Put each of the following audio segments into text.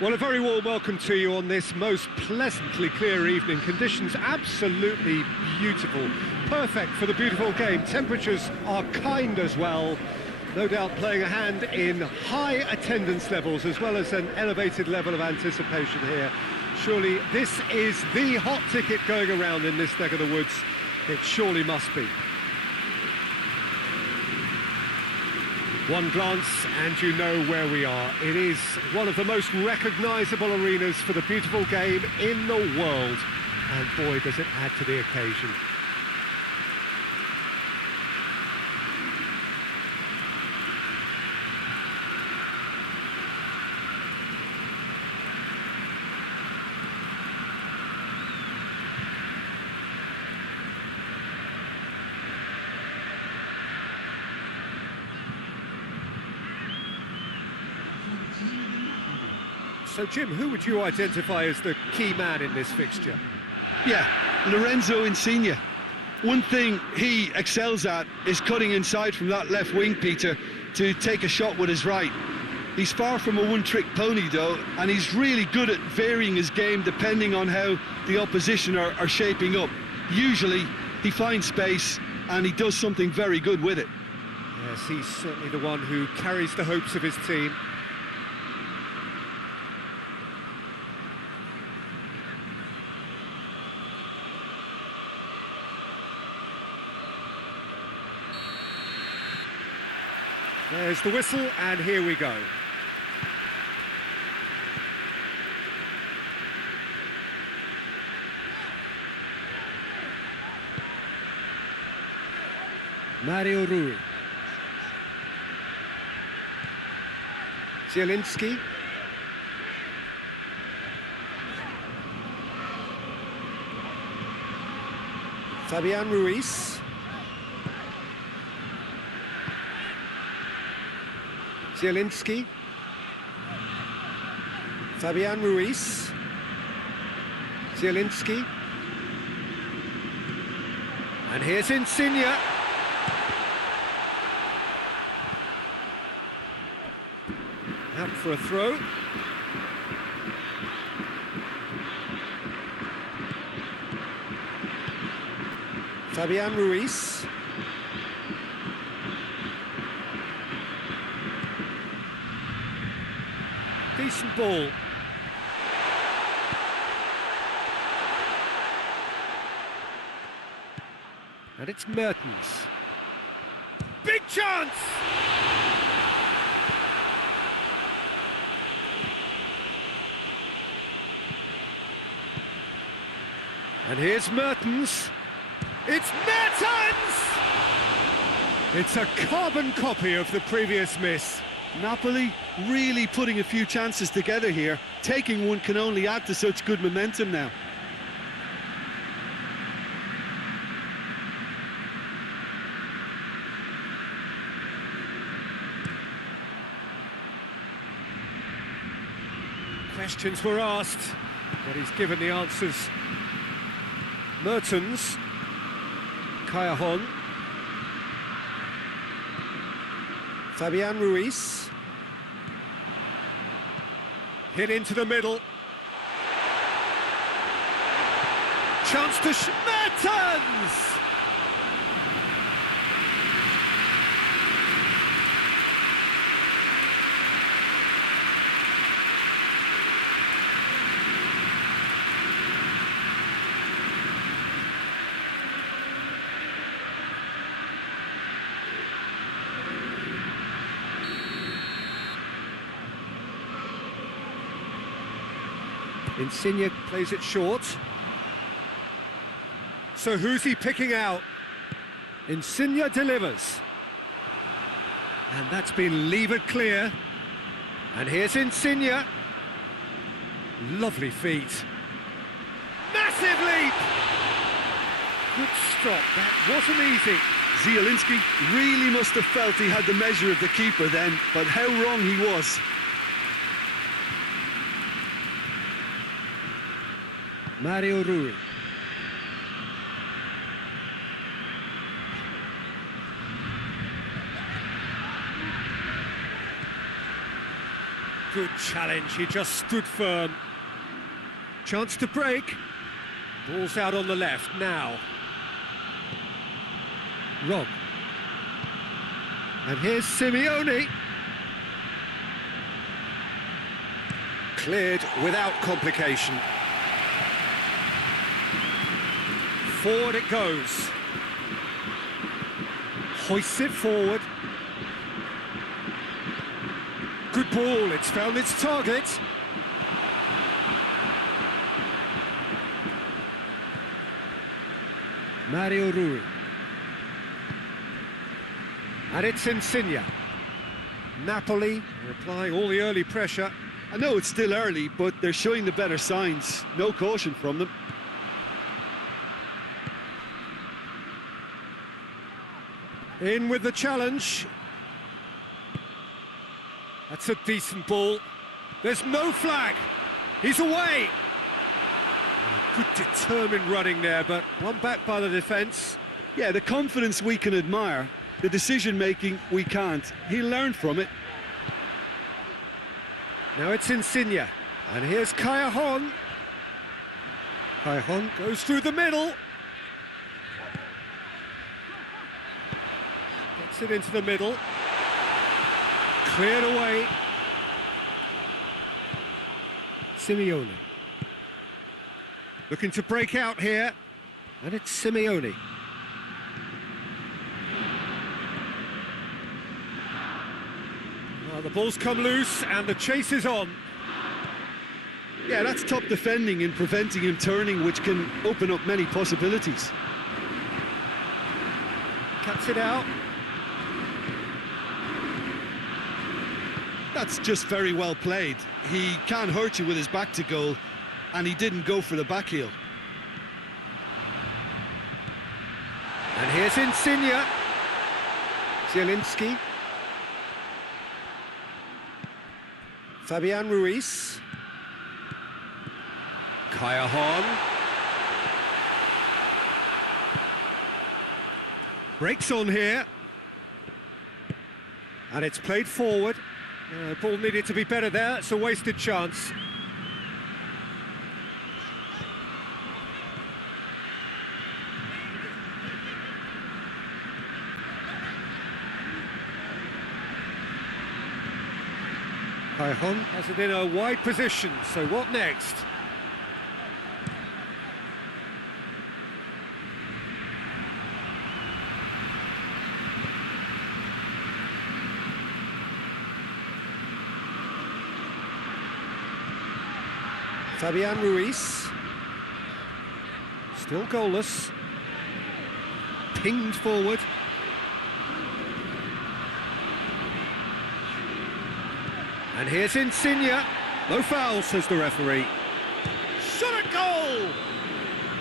Well, a very warm welcome to you on this most pleasantly clear evening. Conditions absolutely beautiful, perfect for the beautiful game. Temperatures are kind as well, no doubt playing a hand in high attendance levels as well as an elevated level of anticipation here. Surely this is the hot ticket going around in this neck of the woods. It surely must be. One glance and you know where we are. It is one of the most recognisable arenas for the beautiful game in the world. And boy, does it add to the occasion. So, Jim, who would you identify as the key man in this fixture? Yeah, Lorenzo Insigne. One thing he excels at is cutting inside from that left wing, Peter, to take a shot with his right. He's far from a one-trick pony, though, and he's really good at varying his game depending on how the opposition are shaping up. Usually, he finds space, and he does something very good with it. Yes, he's certainly the one who carries the hopes of his team. There's the whistle, and here we go. Mario Rui. Zielinski. Fabian Ruiz. Zielinski, Fabian Ruiz, Zielinski, and here's Insigne. Out for a throw. Fabian Ruiz. Decent ball. And it's Mertens. Big chance! And here's Mertens. It's Mertens! It's a carbon copy of the previous miss. Napoli really putting a few chances together here. Taking one can only add to such good momentum now. Questions were asked, but he's given the answers. Mertens, Callahan, Fabian Ruiz, hit into the middle. Chance to Mertens! Insigne plays it short. So who's he picking out? Insigne delivers. And that's been levered clear. And here's Insigne. Lovely feet. Massive leap! Good stop, that wasn't easy. Zielinski really must have felt he had the measure of the keeper then, but how wrong he was. Mario Rui. Good challenge, he just stood firm. Chance to break. Ball's out on the left now. Rob. And here's Simeone. Cleared without complication. Forward it goes. Hoists it forward. Good ball, it's found its target. Mario Rui. And it's Insigne. Napoli are applying all the early pressure. I know it's still early, but they're showing the better signs. No caution from them. In with the challenge. That's a decent ball. There's no flag. He's away. Good determined running there, but one back by the defence. Yeah, the confidence we can admire. The decision-making we can't. He'll learn from it. Now it's Insigne. And here's Cagliari. Cagliari goes through the middle. Gets it into the middle. Cleared away. Simeone. Looking to break out here. And it's Simeone. Well, the ball's come loose and the chase is on. Yeah, that's top defending and preventing him turning, which can open up many possibilities. Cuts it out. That's just very well played. He can't hurt you with his back to goal, and he didn't go for the back heel. And here's Insigne. Zielinski. Fabian Ruiz. Cagliari. Breaks on here. And it's played forward. Ball needed to be better there. It's a wasted chance. Cagliari has it in a wide position, so what next? Fabian Ruiz, still goalless, pinged forward. And here's Insigne. No foul, says the referee. Shot at goal!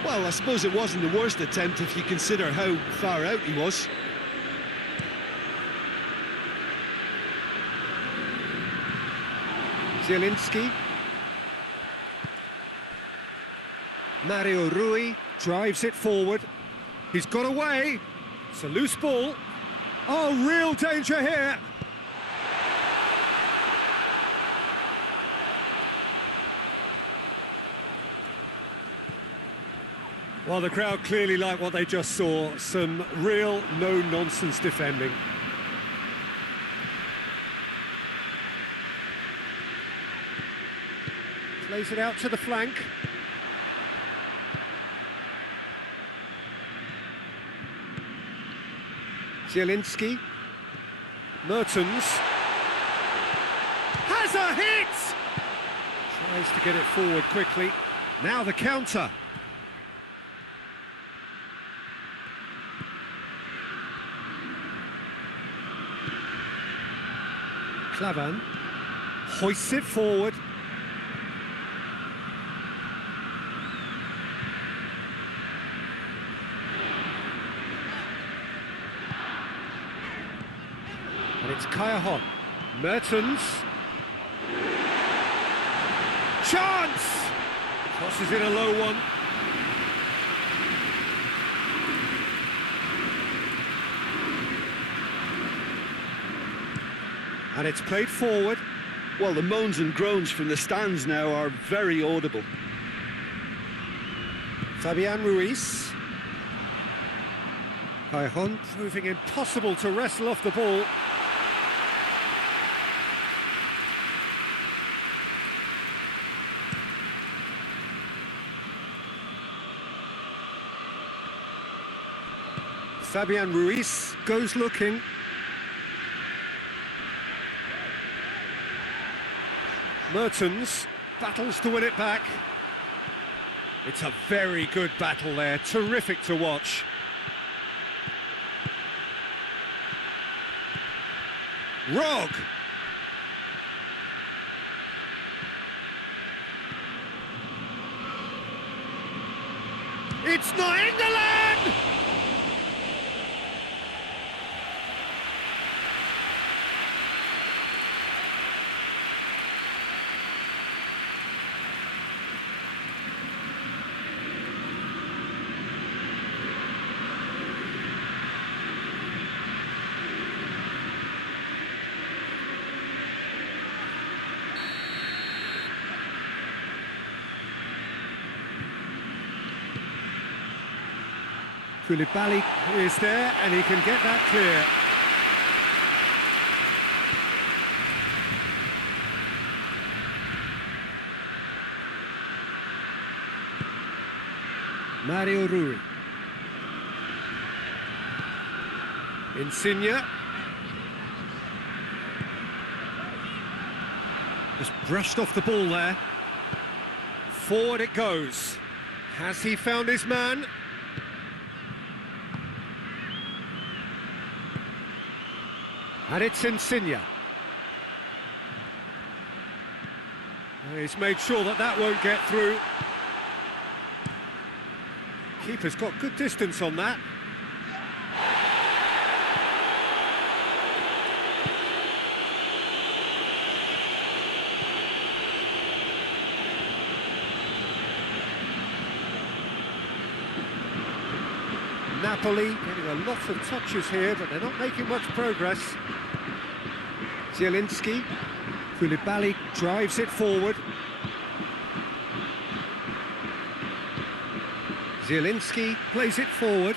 Well, I suppose it wasn't the worst attempt if you consider how far out he was. Zielinski. Mario Rui drives it forward. He's got away. It's a loose ball. Oh, real danger here. Well, the crowd clearly like what they just saw. Some real no-nonsense defending. Plays it out to the flank. Zielinski. Mertens. Has a hit! Tries to get it forward quickly. Now the counter. Clavan hoists it forward. And it's Cagliari. Mertens. Chance! Crosses in a low one. And it's played forward. Well, the moans and groans from the stands now are very audible. Fabian Ruiz. Cajon proving impossible to wrestle off the ball. Fabian Ruiz goes looking. Mertens battles to win it back. It's a very good battle there, terrific to watch. Rog. It's not England! Koulibaly is there, and he can get that clear. Mario Rui. Insigne. Just brushed off the ball there. Forward it goes. Has he found his man? And it's Insigne. He's made sure that that won't get through. Keeper's got good distance on that. Napoli getting a lot of touches here, but they're not making much progress. Zielinski. Koulibaly drives it forward. Zielinski plays it forward.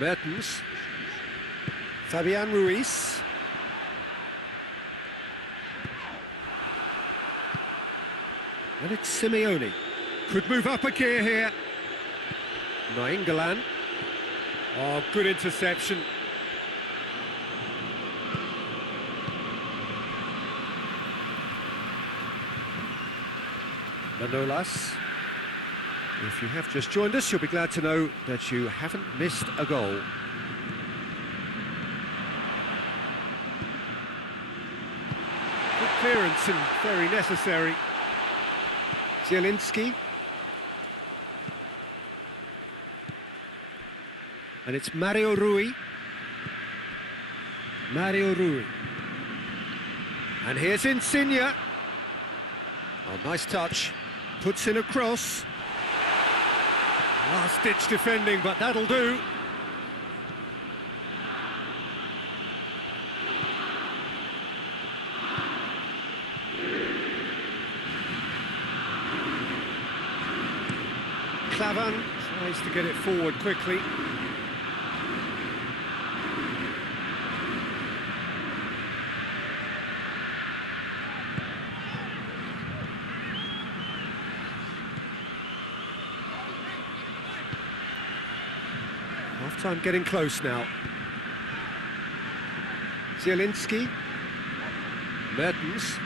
Mertens. Fabian Ruiz. And it's Simeone. Could move up a gear here. Nainggolan. Oh, good interception. Manolas. If you have just joined us, you'll be glad to know that you haven't missed a goal. Good clearance and very necessary. Zielinski. And it's Mario Rui. Mario Rui. And here's Insigne. Oh, nice touch. Puts in a cross. Last-ditch defending, but that'll do. Clavan tries to get it forward quickly. Half-time getting close now. Zielinski. Mertens.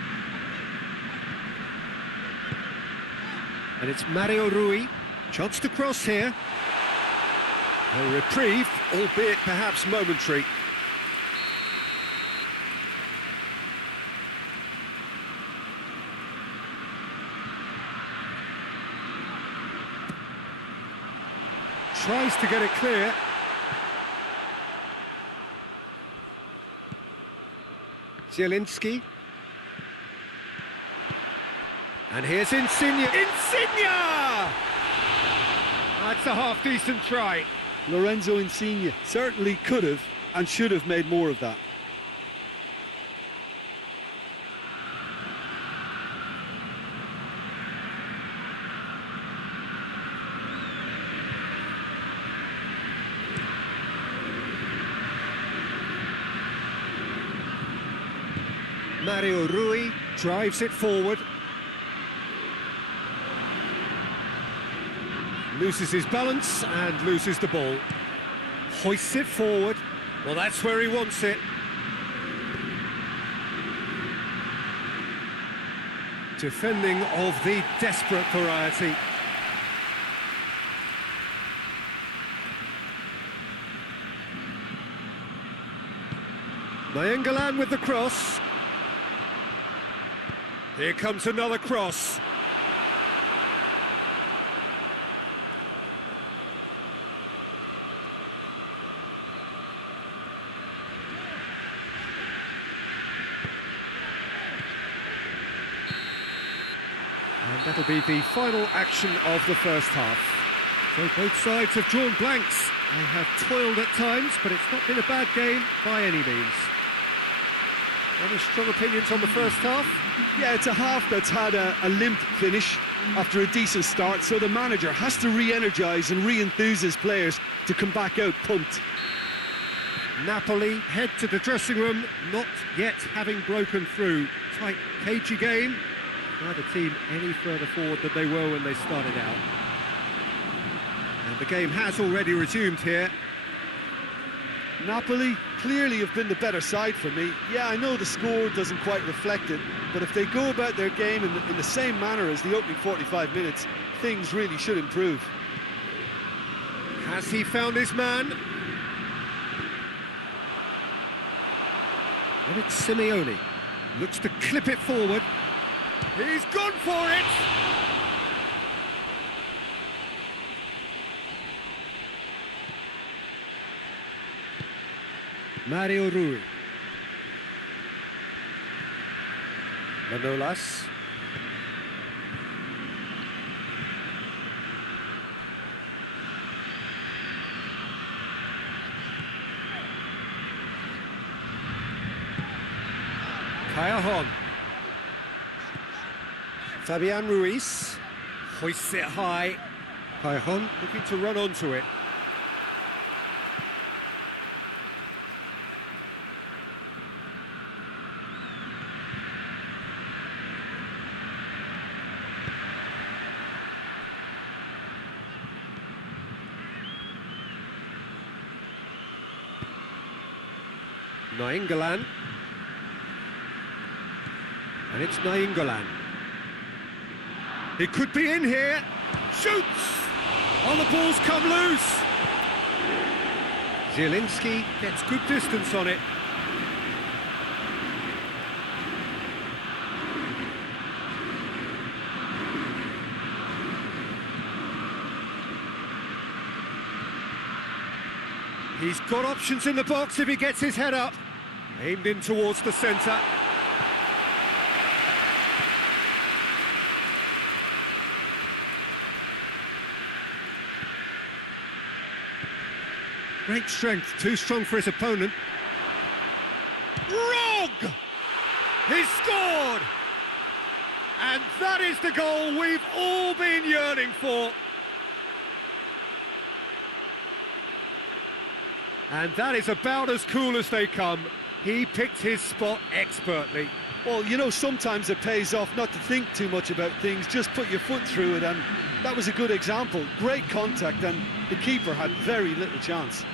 And it's Mario Rui. Chance to cross here. A reprieve, albeit perhaps momentary. Tries to get it clear. Zielinski. And here's Insigne. Insigne! That's a half-decent try. Lorenzo Insigne certainly could have and should have made more of that. Mario Rui drives it forward. Loses his balance and loses the ball. Hoists it forward. Well, that's where he wants it. Defending of the desperate variety. Nainggolan with the cross. Here comes another cross. And that'll be the final action of the first half. So both sides have drawn blanks. They have toiled at times, but it's not been a bad game by any means. Any strong opinions on the first half? Yeah, it's a half that's had a limp finish after a decent start, so the manager has to re-energise and re-enthuse his players to come back out pumped. Napoli head to the dressing room, not yet having broken through. Tight, cagey game. Neither team any further forward than they were when they started out. And the game has already resumed here. Napoli clearly have been the better side for me. Yeah, I know the score doesn't quite reflect it, but if they go about their game in the same manner as the opening 45 minutes, things really should improve. Has he found his man? And it's Simeone. Looks to clip it forward. He's gone for it! Mario Rui. Manolas. Cagliari. Fabian Ruiz hoists it high. Cagliari looking to run onto it. Nainggolan. And it's Nainggolan. He could be in here. Shoots! Oh, the ball's come loose. Zielinski gets good distance on it. He's got options in the box if he gets his head up. Aimed in towards the centre. Great strength, too strong for his opponent. Wrong! He's scored! And that is the goal we've all been yearning for. And that is about as cool as they come. He picked his spot expertly. Well, you know, sometimes it pays off not to think too much about things, just put your foot through it, and that was a good example. Great contact, and the keeper had very little chance.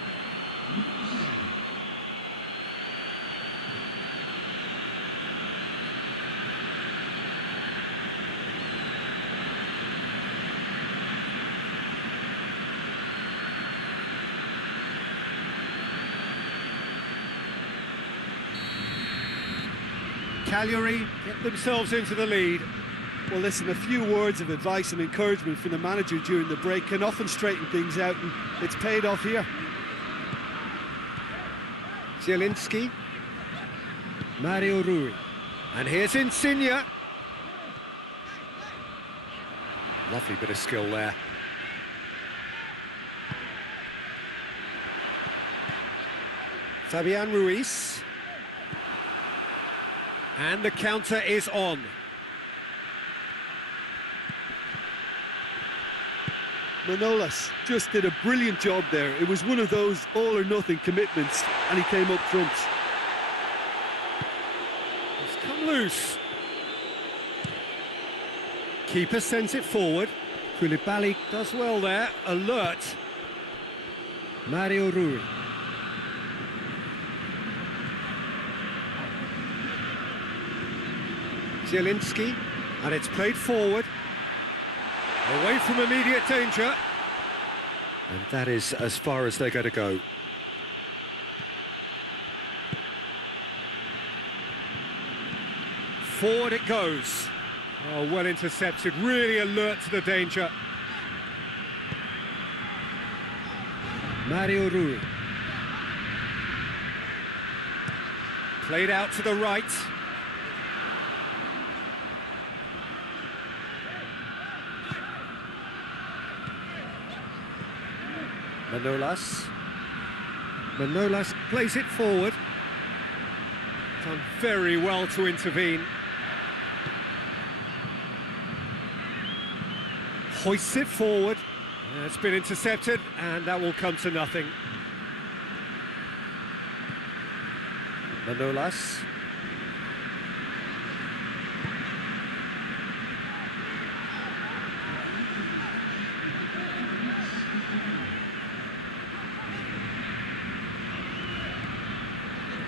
Cagliari get themselves into the lead. Well, listen, a few words of advice and encouragement from the manager during the break can often straighten things out, and it's paid off here. Zielinski. Mario Rui. And here's Insigne. Lovely bit of skill there. Fabian Ruiz. And the counter is on. Manolas just did a brilliant job there. It was one of those all-or-nothing commitments, and he came up trumps. It's come loose. Keeper sends it forward. Koulibaly does well there, alert. Mario Rui. Zielinski, and it's played forward. Away from immediate danger. And that is as far as they're going to go. Forward it goes. Oh, well intercepted, really alert to the danger. Mario Rui. Played out to the right. Manolas plays it forward. Done very well to intervene. Hoists it forward. It's been intercepted, and that will come to nothing. Manolas.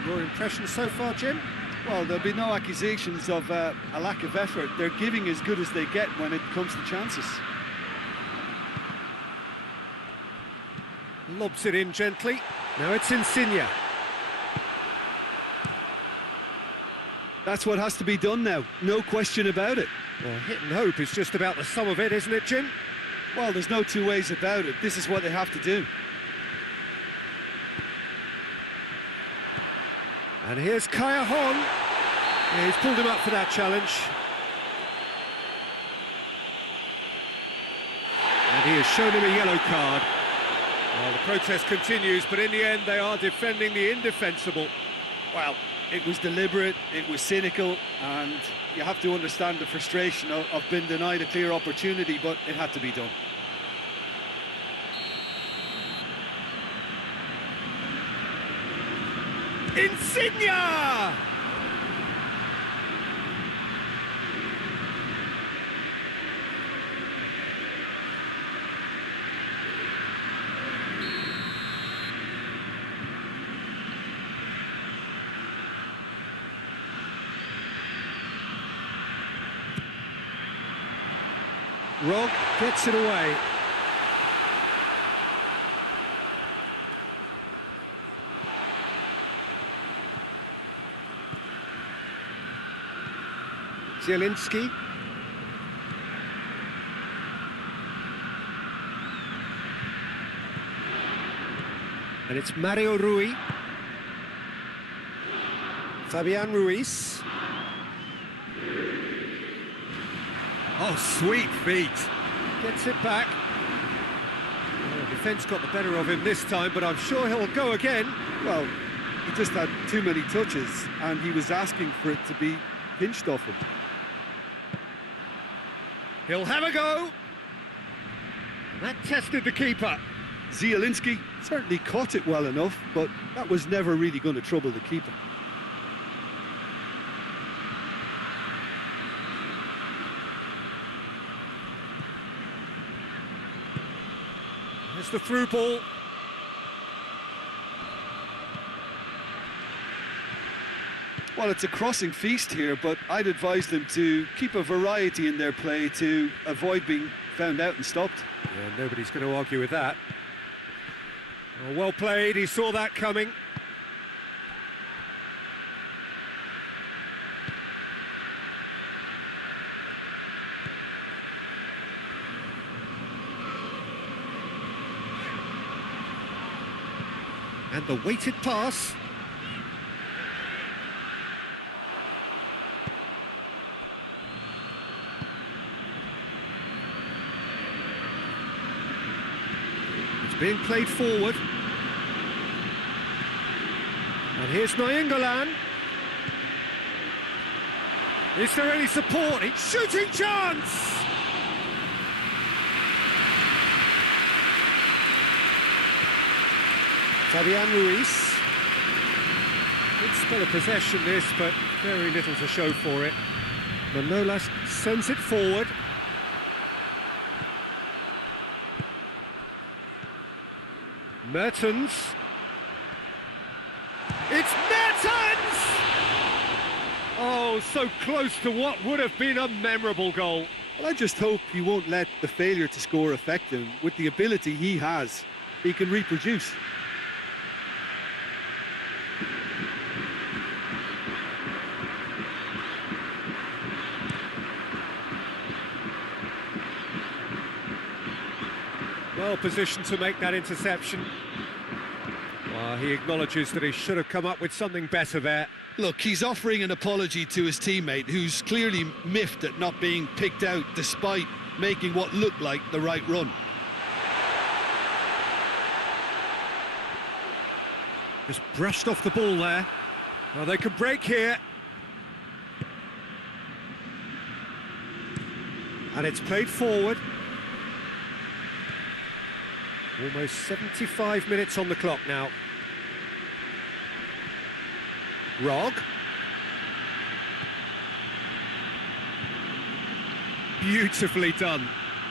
Your impressions so far, Jim? Well, there'll be no accusations of a lack of effort. They're giving as good as they get when it comes to chances. Lobs it in gently. Now it's Insigne. That's what has to be done now, no question about it. Well, hit and hope is just about the sum of it, isn't it, Jim? Well, there's no two ways about it. This is what they have to do. And here's Kaya Hong. Yeah, he's pulled him up for that challenge. And he has shown him a yellow card. Well, the protest continues, but in the end they are defending the indefensible. Well, it was deliberate, it was cynical, and you have to understand the frustration of being denied a clear opportunity, but it had to be done. Insigne! Rog gets it away. Zielinski. And it's Mario Rui. Fabian Ruiz. Oh, sweet feet. Gets it back. Well, the defence got the better of him this time, but I'm sure he'll go again. Well, he just had too many touches, and he was asking for it to be pinched off him. He'll have a go. And that tested the keeper. Zielinski certainly caught it well enough, but that was never really going to trouble the keeper. There's the through ball. Well, it's a crossing feast here, but I'd advise them to keep a variety in their play to avoid being found out and stopped. Yeah, nobody's going to argue with that. Oh, well played, he saw that coming. And the weighted pass. It's being played forward. And here's Nainggolan. Is there any support? It's shooting chance! Fabian Ruiz. Good spell of possession this, but very little to show for it. Manolas sends it forward. Mertens. It's Mertens! Oh, so close to what would have been a memorable goal. Well, I just hope he won't let the failure to score affect him. With the ability he has, he can reproduce. Well positioned to make that interception. Well, he acknowledges that he should have come up with something better there. Look, he's offering an apology to his teammate, who's clearly miffed at not being picked out despite making what looked like the right run. Just brushed off the ball there. Well, they could break here. And it's played forward. Almost 75 minutes on the clock now. Rog. Beautifully done.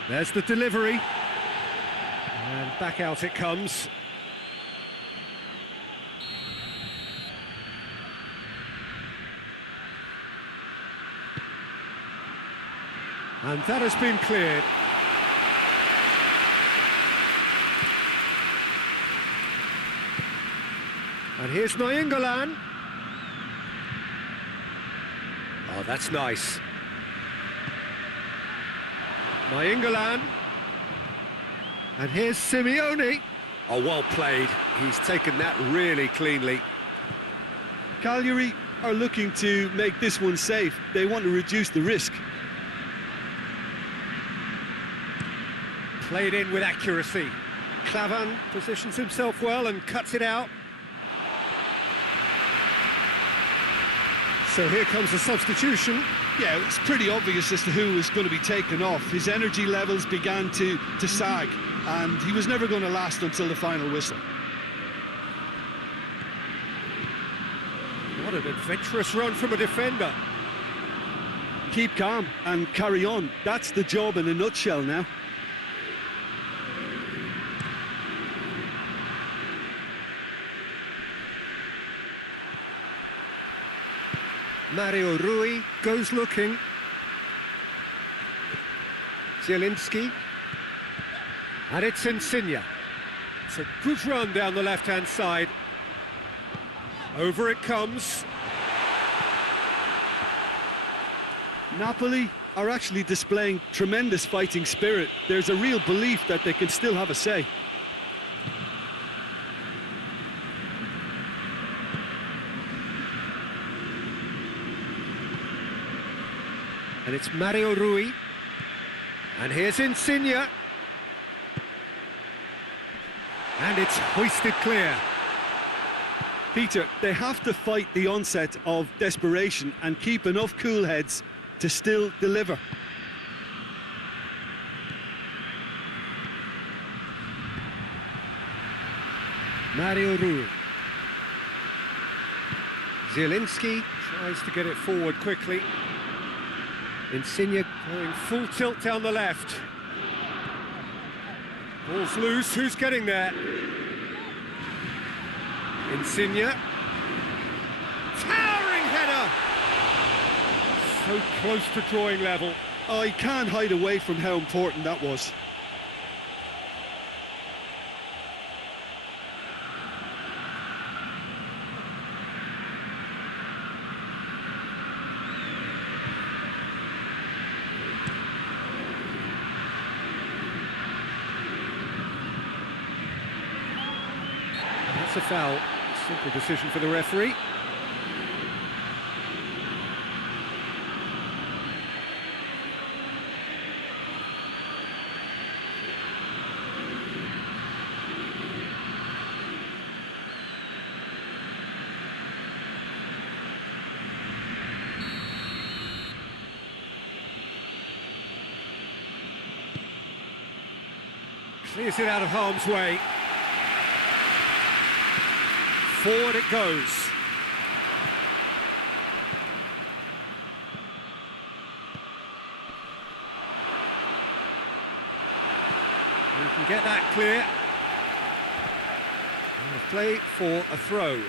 There's the delivery. And back out it comes. And that has been cleared. And here's Nainggolan. Oh, that's nice. Nainggolan. And here's Simeone. Oh, well played. He's taken that really cleanly. Cagliari are looking to make this one safe. They want to reduce the risk. Played in with accuracy. Clavan positions himself well and cuts it out. So here comes the substitution. Yeah, it's pretty obvious as to who was going to be taken off. His energy levels began to sag, and he was never going to last until the final whistle. What an adventurous run from a defender. Keep calm and carry on. That's the job in a nutshell now. Mario Rui goes looking. Zielinski. And it's Insigne. It's a good run down the left-hand side. Over it comes. Napoli are actually displaying tremendous fighting spirit. There's a real belief that they can still have a say. And it's Mario Rui. And here's Insigne. And it's hoisted clear. Peter, they have to fight the onset of desperation and keep enough cool heads to still deliver. Mario Rui. Zielinski tries to get it forward quickly. Insigne going full tilt down the left. Ball's loose, who's getting there? Insigne. Towering header! So close to drawing level. Oh, he can't hide away from how important that was. That's a foul. Simple decision for the referee. Clears it out of harm's way. Forward it goes. He can get that clear. And a play for a throw.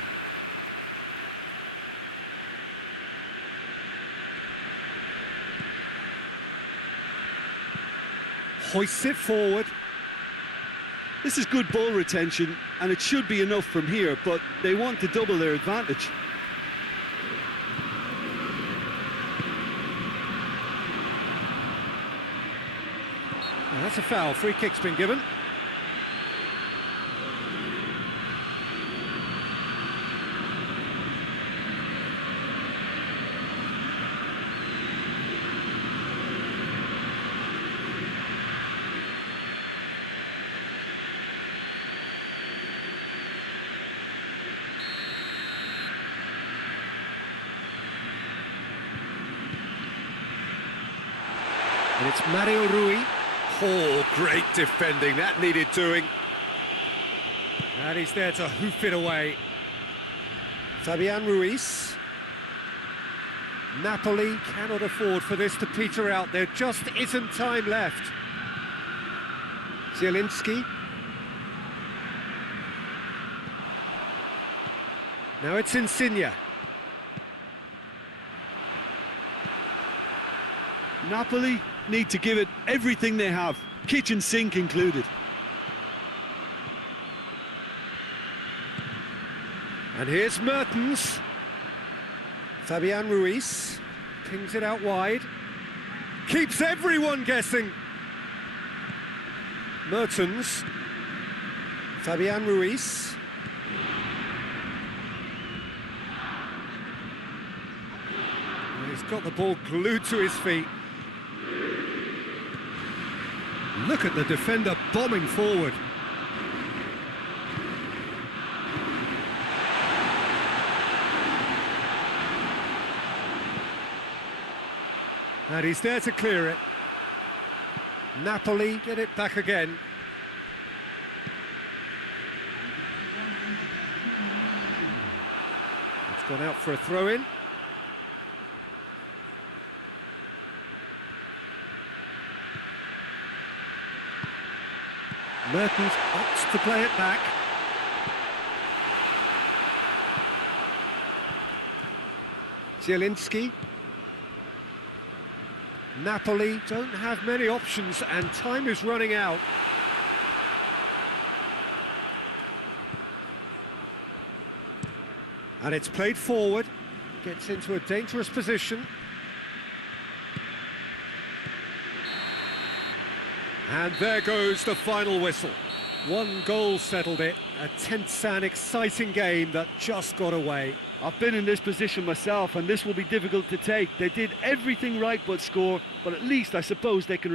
Hoists it forward. This is good ball retention, and it should be enough from here, but they want to double their advantage. Now that's a foul. Free kick's been given. And it's Mario Rui. Oh, great defending, that needed doing. And he's there to hoof it away. Fabian Ruiz. Napoli cannot afford for this to peter out. There just isn't time left. Zielinski. Now it's Insigne. Napoli need to give it everything they have, kitchen sink included. And here's Mertens. Fabian Ruiz pings it out wide. Keeps everyone guessing. Mertens. Fabian Ruiz. And he's got the ball glued to his feet. Look at the defender bombing forward. And he's there to clear it. Napoli get it back again. It's gone out for a throw-in. Mertens opts to play it back. Zielinski. Napoli don't have many options and time is running out. And it's played forward, gets into a dangerous position. And there goes the final whistle. One goal settled it, a tense and exciting game that just got away. I've been in this position myself, and this will be difficult to take. They did everything right but score, but at least I suppose they can